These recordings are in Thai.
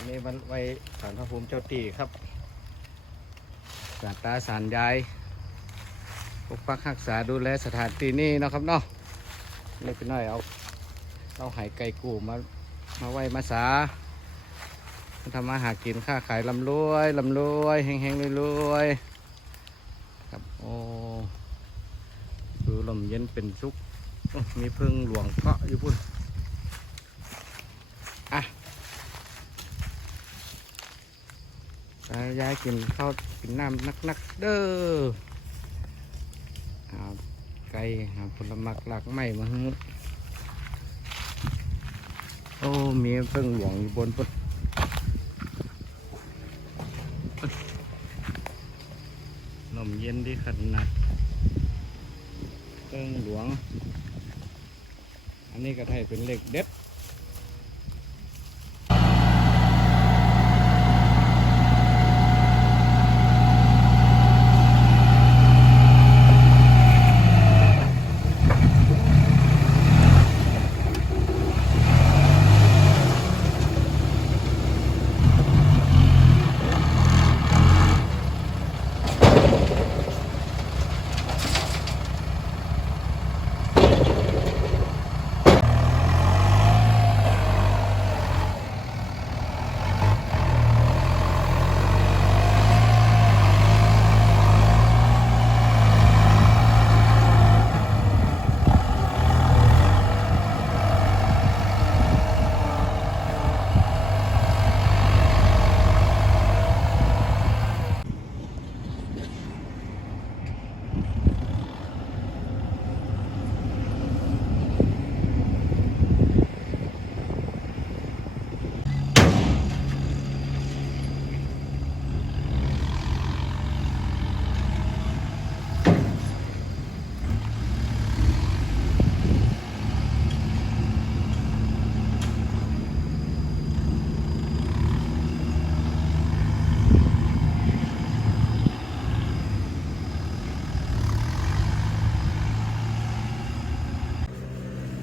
อันนี้มันไว้สารพระภูมิเจ้าตีครับสารตาสารยายปกปักรักษาดูแลสถานที่นี่นะครับเนาะเล็กน้อยเอาเราหายไก่กูมามาไว้มาสาทำมาหากินค้าขายลำรวยลำรวยเฮงเฮงรวยรวยครับโอ้ดูลมเย็นเป็นสุขมีพึ่งหลวงเกาะอยู่พุ่น ไป ยายกินข้าวกินน้ำนักๆเด้อเอาไก่หาผลไมักหลักไม่มาฮึโอ้มีเพิ่งหลวงอยู่บนปุ่นลมเย็นดีขนาดเพิ่งหลวง อันนี้ก็ไทยเป็นเหล็กเด็ด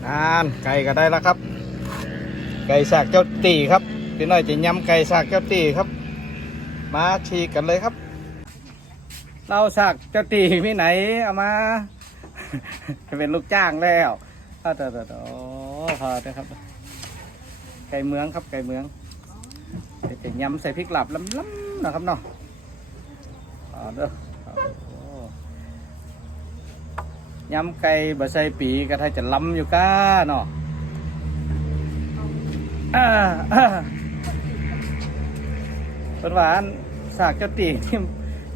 นานไก่ก็ได้แล้วครับ ไก่สากเจ้าตีครับพี่น้อยจะย้ำไก่สากเจ้าตีครับ มาฉีกกันเลยครับ เราสากเจ้าตีที่ไหนเอามา จะเป็นลูกจ้างแล้วอ้าวเดี๋ยวเดี๋ยวเดี๋ยวโอ้พอได้ครับ ไก่เมืองครับไก่เมืองจะย้ำใส่พริกหลับล้ำๆนะครับเนาะเอเด้อ ยำไก่บะใส่ปีก็ถ้าจะล้ำอยู่ก้าเนาะอ่าอ่าเป็นหวาอันสากเจ้าตีที่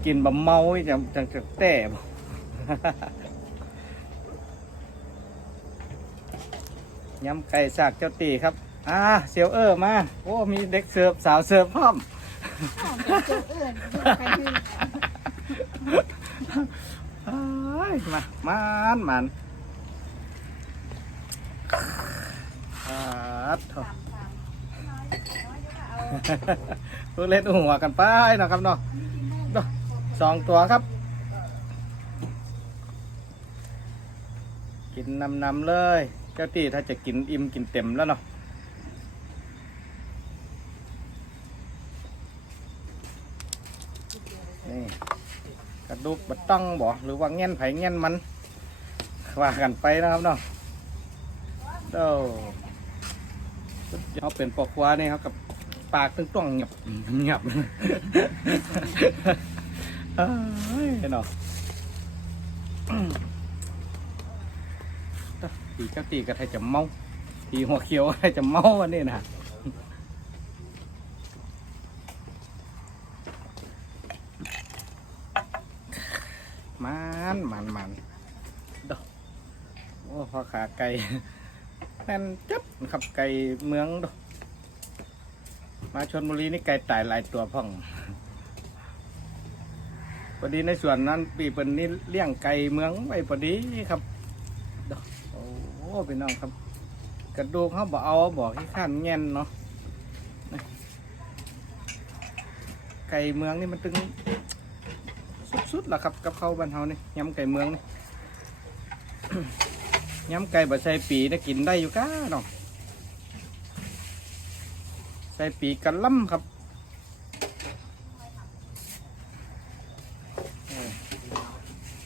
กินบะเมาอีจังจังจะแต่บ่ยำไก่สากเจ้าตีครับ อ่าเซียวเออร์มา โอ้ มีเด็กเสิร์ฟสาวเสิร์ฟพร้อมเอ้ ยมามันมันอาดโถ่ตัวเล่นหัวกันไปนะครับเนาะสองตัวครับ กินนำนำๆเลยเจ้าตีถ้าจะกินอิ่มกินเต็มแล้วเนาะนี่ ระดูกบัดต้องบ่หรือว่าเงี้ยนไผเงี้ยนมันว่ากันไปนะครับเนาะเด้อเขาเป็นปอกวานี่ครับกับปากตึงต้องเงียบเงียบเอ้ยเนาะตีเจ้าตีก็ไทยจะเมาตีหัวเขียวไทยจะเมาวันนี้นะ มันมันมันดอกโอ้พอขาไก่แน่นจับขับไก่เมืองดอกมาชนบุรีนี่ไก่ตายหลายตัวพ่องพอดีในส่วนนั้นปีเปินนี่เลี้ยงไก่เมืองไว้พอดีครับดอกโอ้พี่น้องครับ กระดูกเขาบอกเอาบอกให้ขั้นแง่นเนาะไก่เมืองนี่มันตึง สุดล่ะครับกับข้าวบ้านเฮานี่ยำไก่เมืองนี่ยำไก่บะใส่ปีนะกินได้อยู่ก้าเนาะใส่ปีกันล่ำครับ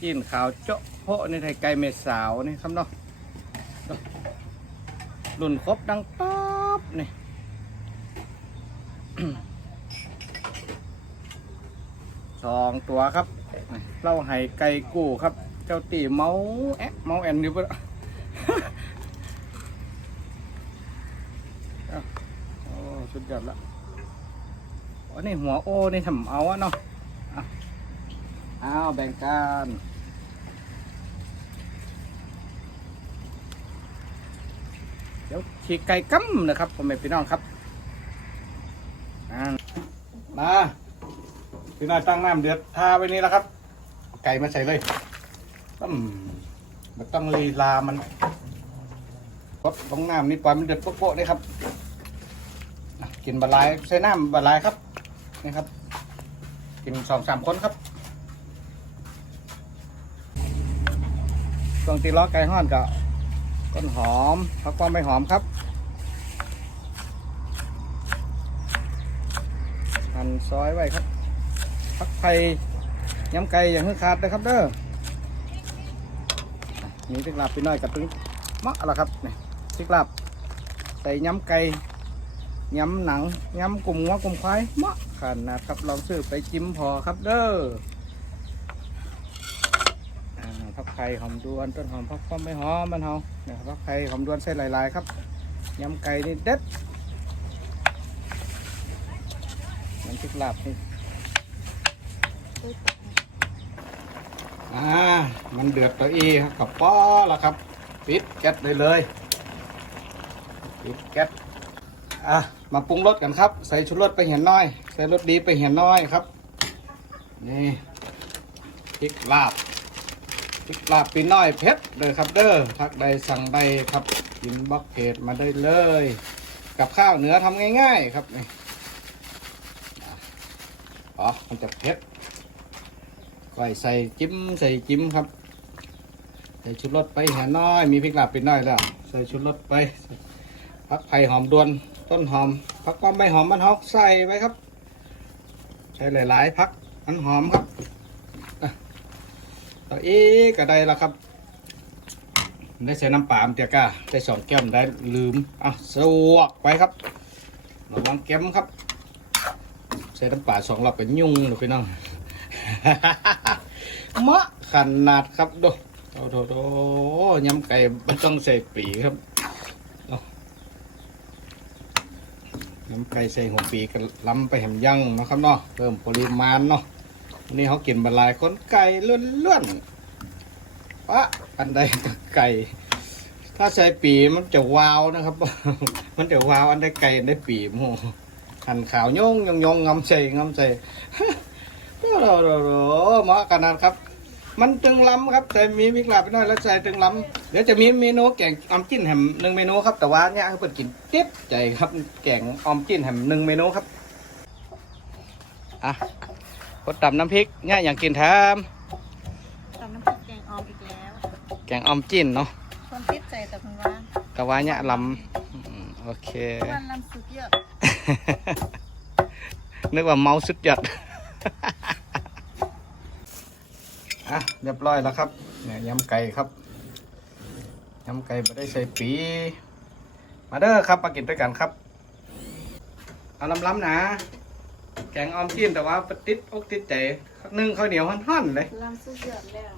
กินขาวเจาะเพาะในไทยไก่เม็ดสาวนี่ครับเนาะเนาะรุ่นครบดังป๊อบนี่สองตัวครับ เล่าไห้ไก่กู้ครับ เจ้าตีเมาแอะเมาแอนอยู่ปะเอ้าโอ้สุดยอดละอันนี้หัวโอ้นี่ทำเอาอะเนาะอะเอาแบ่งกันเดี๋ยวฉีกไก่กั้มนะครับพ่อแม่พี่น้องครับ มา พี่น้อยตั้งน้ำเดือดทาไว้นี่แล้วครับ ไก่มาใส่เลยต้มมันต้องลีลามันกดลงน้ำนี่ปล่อยมันเดือดโป๊ะๆเลยครับกินบะลายใส่น้ำบะลายครับนี่ครับ กินสองสามคนครับช่วงตีล้อไก่ห้อนกับต้นหอมผักความไม่หอมครับหั่นซอยไว้ครับ ผักไผ่ย้ำไก่อย่างเฮือขาดนะครับเด้ออะนี่ติกลาบไปหน่อยกับตึงมะละครับนี่ติกลาบใส่ย้ำไก่ยำหนังยำกลุ่มงัวกลุ่มควายมะขนาดครับลองซื้อไปจิ้มพอครับเด้ออ่าผักไผ่หอมดวนต้นหอมผักป้อมไม่หอมมันเฮาเนี่ยผักไผ่หอมดวนใส่หลายๆครับยำไก่นี่เด็ดน้ำพริกลาบนี่ อ่ามันเดือดตัวอีกับป้อแล้วครับปิดแก๊สได้เลยปิดแก๊สอะมาปรุงรสกันครับ ใส่ชุดรสไปเห็นน้อย ใส่รสดีไปเห็นน้อยครับ นี่พริกลาบพริกลาบปีน้อยเพชรเลยครับเด้อทักใดสั่งใดครับกินบักเพจมาได้เลย กับข้าวเหนือทำง่าย ๆ ครับนี่อ๋อมันจะเผ็ด ก้อยใส่จิ้มใส่จิ้มครับ ใส่ชุดรสไปเห็นน้อย มีพริกลาบปีน้อยแล้ว ใส่ชุดรสไปผักไผ่หอมดวน ต้นหอมผักความใบหอมมันหอกใส่ไว้ครับ ใช้หลายๆผักมันหอมครับต่ออีกก็ได้แล้วครับ ได้ใส่น้ำปลาเตียก้าได้สองแก้วได้ลืมอะสวกไปครับระวังแก้มครับ ใส่น้ำปลาสองรอบเป็นยุ่งเลยพี่น้อง มะขนาดครับดูโอ้โหยำไก่มันต้องใส่ปีครับน้ำไก่ใส่หัวปีกล้ำไปแหมยั่งเนาะครับเนาะเพิ่มปริมาณเนาะวันนี้เขากินบะลายคนไก่ล้วนๆปะอันใดกับไก่ ถ้าใส่ปีมันจะวาวนะครับ มันจะวาวอันใดไก่อันใดปีโมหั่นขาวโยงยงยงงำใส่งำใส่ โอ้โหเหมาะขนาดครับ มันตึงล้ำครับ แต่มีมิกลาไปหน่อยแล้วใส่ตึงล้ำเดี๋ยวจะมีเมนูแกงออมจิ้นแหมหนึ่งเมนูครับ แต่ว่าเนี่ยให้เปิดกินเจ็บใจครับ แกงออมจิ้นแหมหนึ่งเมนูครับ อะกดตำน้ำพริกเนี่ยอย่างกินแทมตำน้ำพริกแกงออมอีกแล้ว แกงออมจิ้นเนาะคนติดใจแต่คุณว่าแต่ว่าเนี่ยลำอืมโอเควันลำสุดเยอะนึกว่าเมาสุดยอด อะเรียบร้อยแล้วครับเนี่ยยำไก่ครับยำไก่ไม่ได้ใส่ปี มาเด้อครับมากินด้วยกันครับ เอาล้ำๆนะ แกงออมจิ้นแต่ว่าติดอกติดใจนึ่งข้าวเหนียวห่อนๆเลยลำสุดยอดแล้ว